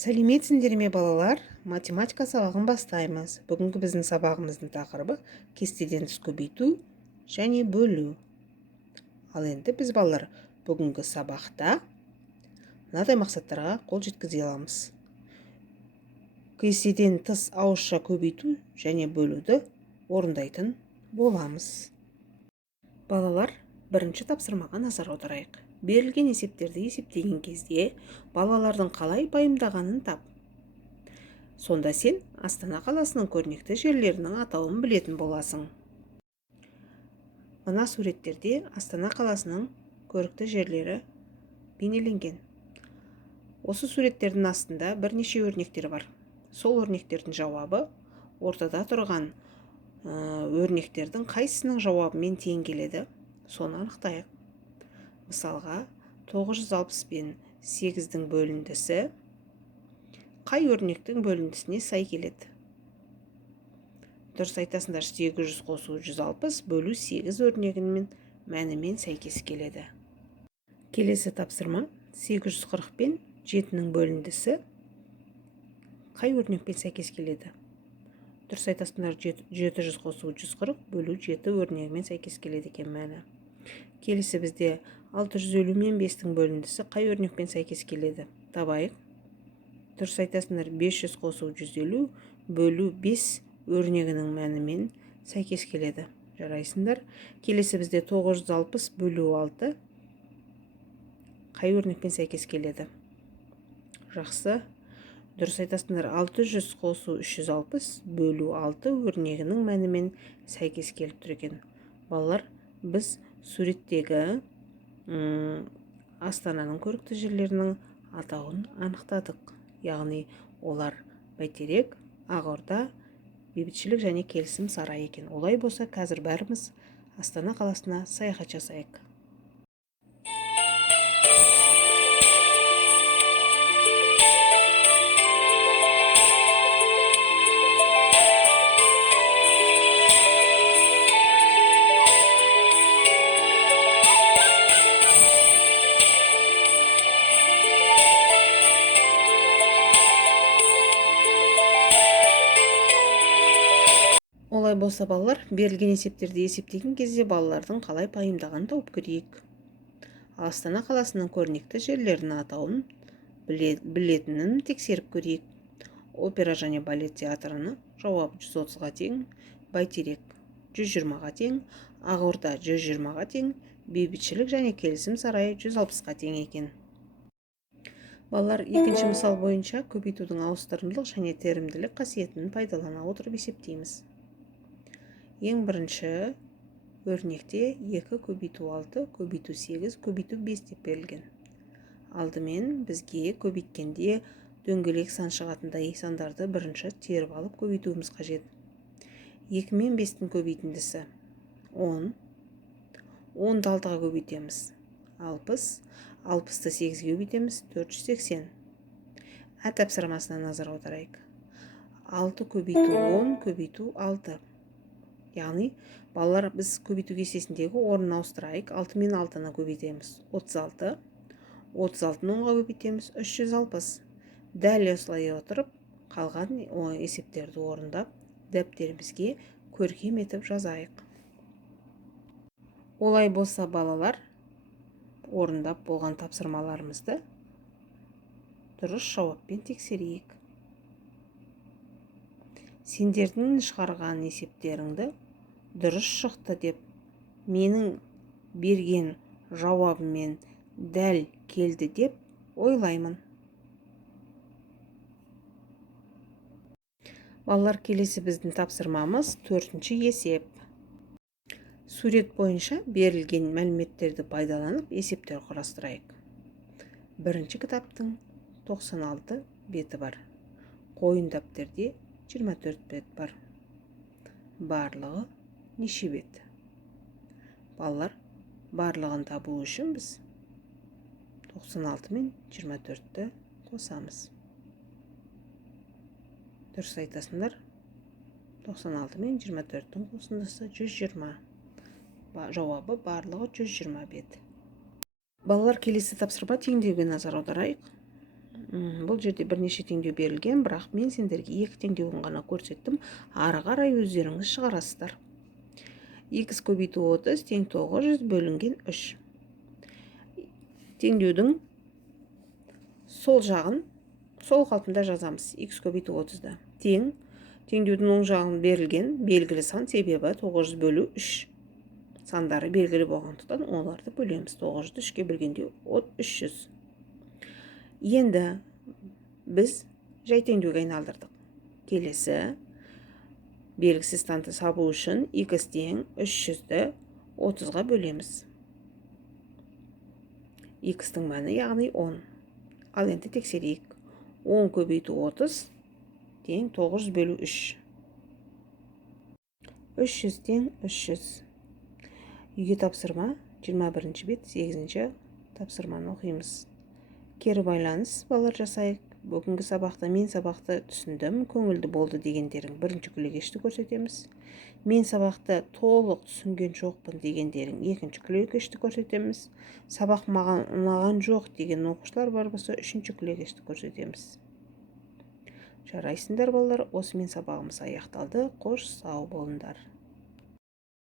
Сәлеметсіңдер ме балалар? Математика сабағын бастаймыз. Бүгінгі біздің сабағымыздың тақырыбы кестеден тыс көбейту және бөлу. Ал енді біз балалар бүгінгі сабақта мынадай мақсаттарға қол жеткізе аламыз. Кестеден тыс ауызша көбейту және бөлуді орындайтын боламыз. Балалар, бірінші тапсырмаға назар аударайық. Берілген есептерді есептеген кезде балалардың қалай пайымдағанын тап. Сонда сен Астана қаласының көрнекті жерлерінің атауын білетін боласың. Мына суреттерде Астана қаласының көрікті жерлері бейнеленген. Осы суреттердің астында бірнеше өрнектер бар. Сол өрнектердің жауабы ортада тұрған өрнектердің қайсысының жауабымен тең келеді? Соны анықтайық. Мысалға, 960 пен 8-дің бөліндісі қай өрнектің бөліндісіне сай келеді? Дұрыс айтасыңдар, 800 қосу 160 бөлу 8 өрнегінің мәнімен сәйкес келеді. Келесі тапсырма, 840 пен 7-ның бөліндісі қай өрнекпен сәйкес келеді? Дұрыс айтасыңдар, 700 қосу 140 бөлу 7 өрнегімен сәйкес келеді екен мәні. Келесі бізде 650 мен 5-дің бөліндісі қай өрнекпен сәйкес келеді? Табайық. Дұрыс айтасыңдар, 500 қосу 150 бөлу 5 өрнегінің мәнімен сәйкес келеді. Жарайсыңдар. Келесі бізде 960 бөлу 6 қай өрнекпен сәйкес келеді? Жақсы. Дұрыс айтасыңдар, 600 қосу 360 бөлу 6 өрнегінің мәнімен сәйкес келіп тұр екен. Балалар, біз суреттегі Астананың көрікті жерлерінің атауын анықтадық. Яғни олар Бәйтерек, Ақорда, Бейбітшілік және Келісім сарайы екен. Олай болса, қазір бәріміз Астана қаласына саяхат жасайық. Олай болса, балалар, берілген есептерді есептеген кезде балалардың қалай пайымдағанын тауып көрейік. Астана қаласының көрнекті жерлерінің атауын білетінін тексеріп көрейік. Опера және балет театрының жауабы 130-ға тең, Бәйтерек 120-ға тең, Ақорда 120-ға тең, Бейбітшілік және Келісім сарайы 160-ға тең екен. Балалар, екінші мысал бойынша көбейтудің ауыстырымдылық және терімділік қасиетін пайдалана отырып есептейміз. Ең бірінші өрнекте 2 көбейту 6, көбейту 8, көбейту 5 деп берілген. Алдымен бізге көбейткенде дөңгелек сан шығатындай сандарды бірінші теріп алып көбейтуіміз қажет. 2 мен 5-тің көбейтіндісі 10, 10-ды 6-ға көбейтеміз 60, 60-ты 8-ге көбейтеміз 480. Тапсырмасына назар аударайық. 6 көбейту 10, көбейту 6. Яғни, балалар, біз көбейту кестесіндегі орнын ауыстырайық. 6 мен 6-ны көбейтеміз 36, 36-ны 10-ға көбейтеміз 360. Дәл осылай отырып, қалған есептерді орындап, дәптерімізге көркем етіп жазайық. Олай болса, балалар, орындап болған тапсырмаларымызды дұрыс жауаппен тексерейік. Сендердің шығарған есептеріңді дұрыс шықты деп менің берген жауабымен дәл келді деп ойлаймын. Балалар, келесі біздің тапсырмамыз 4-ші есеп. Сурет бойынша берілген мәліметтерді пайдаланып есептер құрастырайық. Бірінші кітаптың 96 беті бар. Қойын дәптерде 24 бет бар. Барлығы неше бет? Балалар, барлығын табу үшін біз 96 мен 24-ті қосамыз. Дұрыс айтасыңдар, 96 мен 24-тің қосындысы 120. Жауабы барлығы 120 бет. Балалар, келесі тапсырма теңдеуге назар аударайық. Бұл жерде бірнеше теңдеу берілген, бірақ мен сендерге 2 теңдеуін ғана көрсеттім. Ары қарай өздеріңіз шығарасыздар. X көбейту 30 тең 900 бөлінген 3. Теңдеудің сол жағын сол қалпында жазамыз. X көбейту 30-да. Теңдеудің оң жағын берілген белгілі сан, себебі 900 бөлу 3 сандары белгілі болғандықтан оларды бөлеміз. 900-ді 3-ке бөлгенде 300. Енді біз жай теңдеуге айналдырдық. Келесі белгісіз санды табу үшін x тең 300-ді 30-ға бөлеміз. X-тің мәні яғни 10. Ал енді тексерейік. 10 көбейту 30 тең 900 бөлу 3. 300 тең 300. Үйге тапсырма 21 бет 8 тапсырманы оқимыз. Кері байланыс балалар жасайық. Бүгінгі сабақта мен сабақты түсіндім, көңілді болды дегендерің бірінші күлегешті көрсетеміз. Мен сабақты толық түсінген жоқпын дегендерің екінші күлегешті көрсетеміз. Сабақ маған ұнаған жоқ деген оқушылар бар болса үшінші күлегешті көрсетеміз. Жарайсыңдар балалар, осымен сабағымыз аяқталды. Қош сау болыңдар.